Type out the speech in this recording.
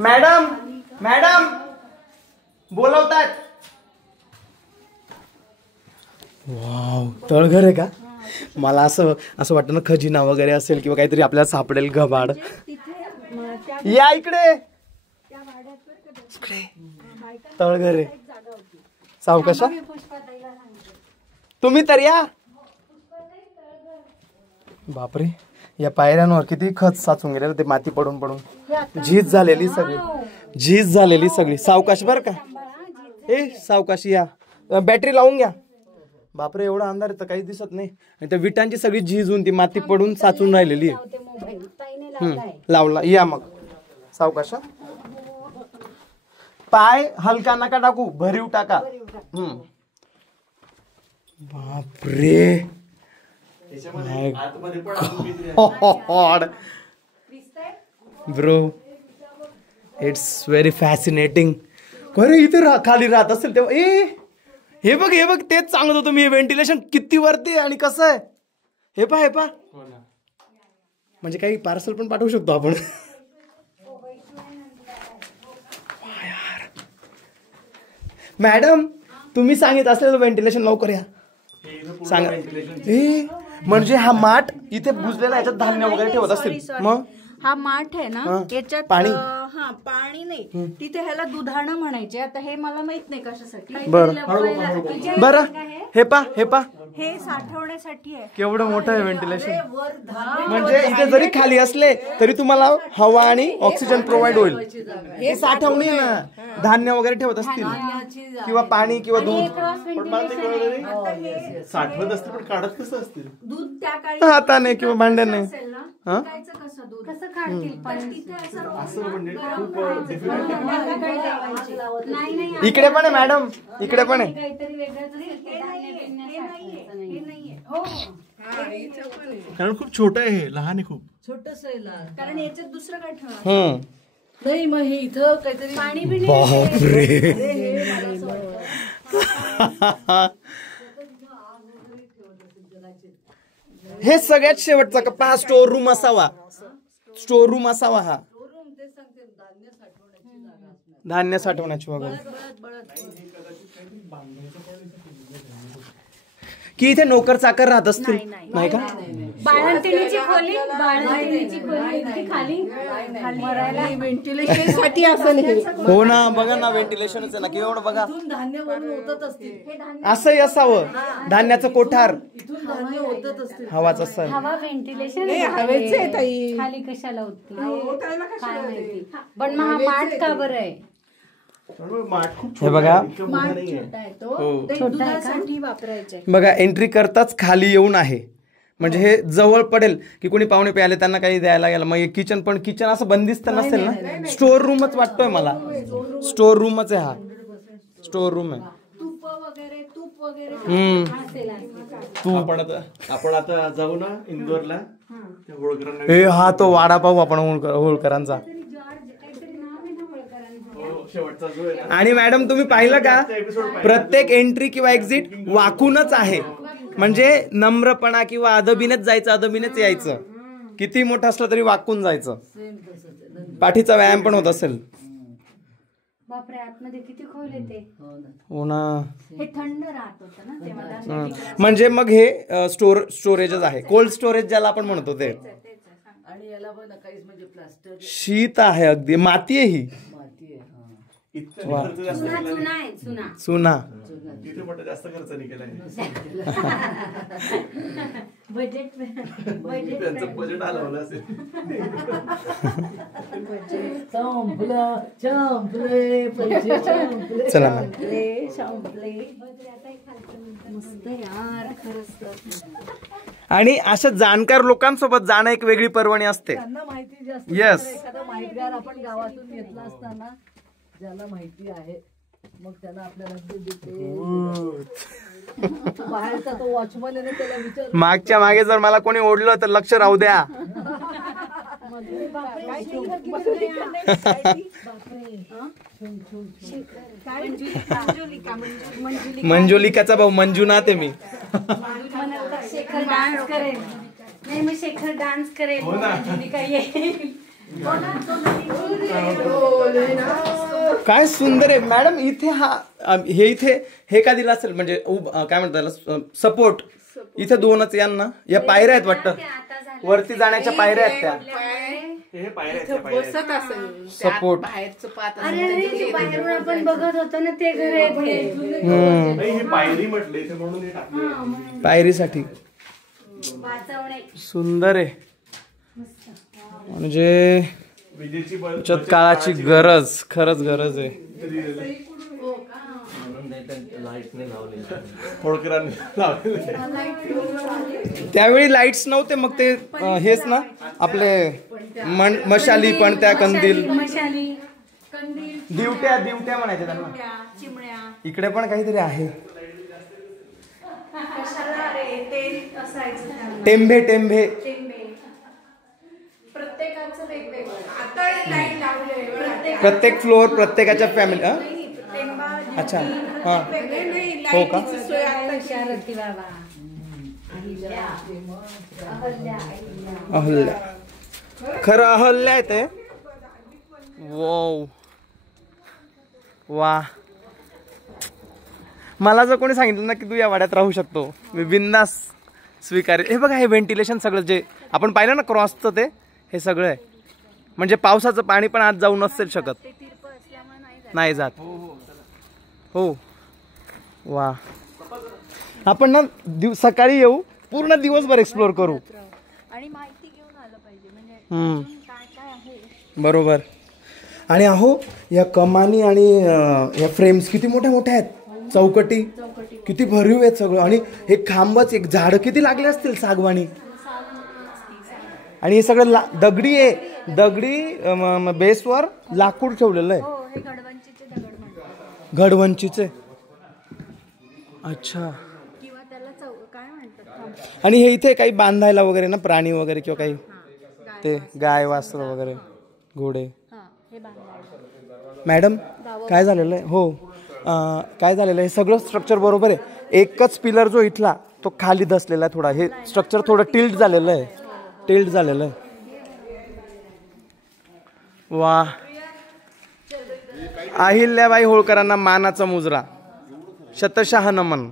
Madam madam बोलवतात. Wow, तळघर आहे का? मला असं वाटतं ना खजिना वगैरे असेल किंवा काहीतरी आपल्याला सापडेल घबाड. या इकडे, तळघर आहे. सावकाश, तुम्ही तर या. बापरे, या पायऱ्यांवर किती खत साचून गेले ते, माती पडून पडून झीज झालेली सगळी. सावकाश बर का, ए सावकाश या. बॅटरी लावून घ्या. बापरे, एवढा अंधार आहे तर काही दिसत नाही. आणि त्या विटांची सगळी झीज होऊन ती माती पडून साचून राहिलेली आहे. लावला, या मग सावकाश. पाय हलका नका टाकू, भरीव टाका. बापरे, ब्रो, इट्स व्हेरी फॅसिनेटिंग. खरे इथे खाली राहत असेल तेव्हा. हे बघ तेच सांगत होतो मी. व्हेंटिलेशन किती वरती आणि कसं आहे. हे पा म्हणजे काही पार्सल पण पाठवू शकतो आपण. मॅडम तुम्ही सांगित असलेलं व्हेंटिलेशन लवकर या सांगा. म्हणजे हा माठ इथे बुजलेला, याच्यात धान्य वगैरे ठेवत असतील. मग हा माठ आहे ना, याच्यात पाणी नाही, तिथे ह्याला दुधाणं म्हणायचे. आता हे मला माहित नाही कशासाठी. बरं हे पा हे साठवण्यासाठी आहे. केवढं मोठं आहे व्हेंटिलेशन. म्हणजे इथे जरी खाली असले तरी तुम्हाला हवा आणि ऑक्सिजन प्रोव्हाइड होईल. हे साठवणी ना, धान्य वगैरे ठेवत असतील किंवा पाणी किंवा दूध साठवत असतील. पण काढत कसं असतील? दूध त्या काळी हाताने किंवा भांड्याने. कसं काढतील पण इकडे पण आहे मॅडम, इकडे पण आहे. कारण खूप छोट आहे, हे लहान आहे, खूप छोटस आहे. कारण याच्यात दुसरं काय ठेवणार नाही. मग हे इथं काहीतरी पाणी बिणी. बापरे, हे सगळ्यात शेवटचा कप्पा. स्टोर रूम असावा, स्टोर रूम असावा. हा धान्य साठवण्याची वगैरे. की इथे नोकर चाकर राहत असतील, नाही का? बाळंतिणीची खोली खाली मरायला व्हेंटिलेशन साठी असेल. हो ना, बघा ना, व्हेंटिलेशनच आहे ना. केवढं बघा, धान्य वरून होतच असतील. असंही असावं. धान्याचं कोठार, इथून धान्य होतच असतील. हवाच असं. हवा व्हेंटिलेशन हवेच आहे ताई. खाली कशाला होती काय माहिती. पण मग हा माठ का बरं आहे? हे बघा, दुधासाठी वापरायचे. बघा एंट्री करताच खाली येऊन आहे. म्हणजे हे जवळ पडेल की कोणी पाहुणे प्याले त्यांना काही द्यायला गेला. मग किचन, पण किचन असं बंदिस्त नसेल ना. स्टोर रूमच वाटतोय मला. स्टोर रूमच आहे हा, स्टोर रूम आहे. तूप वगैरे आपण आता जाऊ ना इंदोरला. हे हा तो वाडा पाहू आपण होळकरांचा. आणि मॅडम तुम्ही पाहिलं का, प्रत्येक एंट्री किंवा एक्झिट वाकूनच आहे. म्हणजे नम्रपणा किंवा अदबीनेच जायचं, अदबीनेच यायचं. किती मोठं असलं तरी वाकून जायचं. पाठीचा व्यायाम पण होत असेल. बापरे, आतमध्ये किती खोल येते. हो ना, हे थंड राहत होतं ना तेव्हा. म्हणजे मग हे स्टोरेजच आहे. कोल्ड स्टोरेज ज्याला आपण म्हणतो ते. आणि याला पण काहीच म्हणजे प्लास्टर शीत आहे अगदी. माती आहे ही. सुना जास्त खर्च नाही केला. बजेट आलं असेल. चला ना. आणि अशा जाणकार लोकांसोबत जाणं एक वेगळी पर्वणी असते. त्यांना माहिती जास्त. येस, एखादा माहितगार आपण गावातून घेतला असताना ज्याला माहिती आहे, मग त्याला आपल्याला बाहेरचा तो वॉचमन आहे ना, त्याला विचार. मागच्या मागे जर मला कोणी ओढलं तर लक्ष राहू द्या. मंजुलिकाचा भाऊ मंजुनाथ आहे मी. शेखर डान्स करेल. नाही, मग शेखर डान्स करेल. मंजुलिका येईल. काय सुंदर आहे मॅडम. इथे हे इथे हे का दिलं असेल म्हणजे काय म्हणतात त्याला सपोर्ट. इथे दोनच यांना या पायऱ्या आहेत वाटतं, वरती जाण्याच्या पायऱ्या आहेत त्या. हे बसत असेल सपोर्ट बाहेरून आपण बघत होतो ना ते घर आहे हे पायरी म्हटले इथे म्हणून हे टाकले पायरीसाठी. सुंदर आहे म्हणजे विजेची बचत काळाची गरज, खरंच गरज आहे. होळकरांनी लावलेले. त्यावेळी लाईट्स नव्हते, मग ते हेच ना आपले मशाली पण त्या कंदील दिवट्या दिवट्या म्हणायचे त्यांना. चिमण्या इकडे पण काहीतरी आहे. टेंभे टेंभे प्रत्येकाचं वेगवेगळं. आता लाईट लावले प्रत्येक फ्लोअर प्रत्येकाच्या फॅमिली. अच्छा हा हो का. अहल्या खरं अहल्या आहे ते. वा मला जर कोणी सांगितलं ना की तू या वाड्यात राहू शकतो, मी बिंदास स्वीकारेल. हे बघा हे व्हेंटिलेशन सगळं जे आपण पाहिलं ना क्रॉसचं ते हे सगळं आहे. म्हणजे पावसाचं पाणी पण आत जाऊ नसेल शकत, नाही जात. हो वा आपण ना सकाळी येऊ, पूर्ण दिवसभर एक्सप्लोर करू आणि माहिती घेऊन आलं पाहिजे म्हणजे काय काय आहे. बरोबर. आणि अहो या कमानी आणि या फ्रेम्स किती मोठ्या मोठ्या आहेत. चौकटी किती भरीव आहेत सगळं. आणि हे खांबच एक झाड किती लागले असतील सागवानी. आणि हे सगळं दगडी आहे. दगडी बेसवर लाकूड ठेवलेलं आहे. घडवंचीचे. अच्छा. किंवा त्याला काय म्हणतात. आणि हे इथे काही बांधायला वगैरे ना प्राणी वगैरे किंवा काही ते गाय वासर वगैरे घोडे. मॅडम काय झालेलं आहे. हो काय झालेलं आहे सगळं स्ट्रक्चर बरोबर आहे. एकच पिलर जो इथला तो खाली धसलेला आहे थोडा. हे स्ट्रक्चर थोडं टिल्ट झालेलं आहे. टिल्ट झालेलं आहे. वा अहिल्याबाई होळकरांना मानाचा मुजरा. शतशः नमन.